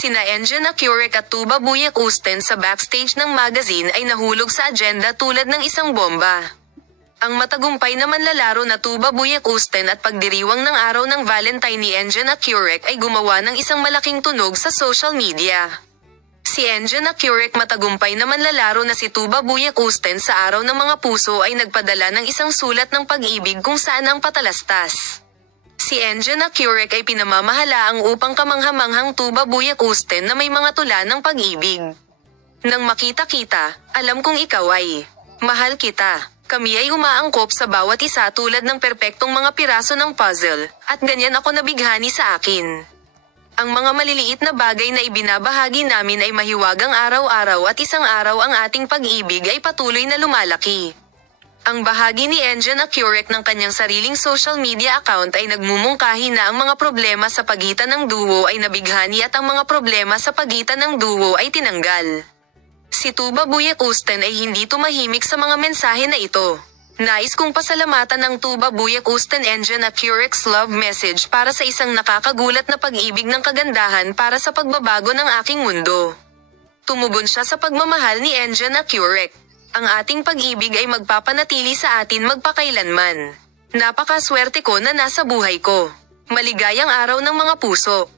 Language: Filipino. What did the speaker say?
Sina Engin Akurek at Tuba Buyak-Usten sa backstage ng magazine ay nahulog sa agenda tulad ng isang bomba. Ang matagumpay na manlalaro na Tuba Buyak-Usten at pagdiriwang ng araw ng Valentine ni Engin Akurek ay gumawa ng isang malaking tunog sa social media. Si Engin Akurek matagumpay na manlalaro na si Tuba Buyak-Usten sa araw ng mga puso ay nagpadala ng isang sulat ng pag-ibig kung saan ang patalastas. Si Engin Akurek ay pinamamahalaang upang kamanghamanghang Tuba Buyak-Usten na may mga tula ng pag-ibig. Nang makita kita, alam kong ikaw ay mahal kita. Kami ay umaangkop sa bawat isa tulad ng perpektong mga piraso ng puzzle, at ganyan ako nabighani sa akin. Ang mga maliliit na bagay na ibinabahagi namin ay mahiwagang araw-araw at isang araw ang ating pag-ibig ay patuloy na lumalaki. Ang bahagi ni Engin Akurek ng kanyang sariling social media account ay nagmumungkahi na ang mga problema sa pagitan ng duo ay nabighani at ang mga problema sa pagitan ng duo ay tinanggal. Si Tuba Buyak-Usten ay hindi tumahimik sa mga mensahe na ito. Nais kong pasalamatan ng Tuba Buyak-Usten Engin Akurek's love message para sa isang nakakagulat na pag-ibig ng kagandahan para sa pagbabago ng aking mundo. Tumugon siya sa pagmamahal ni Engin Akurek. Ang ating pag-ibig ay magpapanatili sa atin magpakailanman. Napakaswerte ko na nasa buhay ko. Maligayang araw ng mga puso.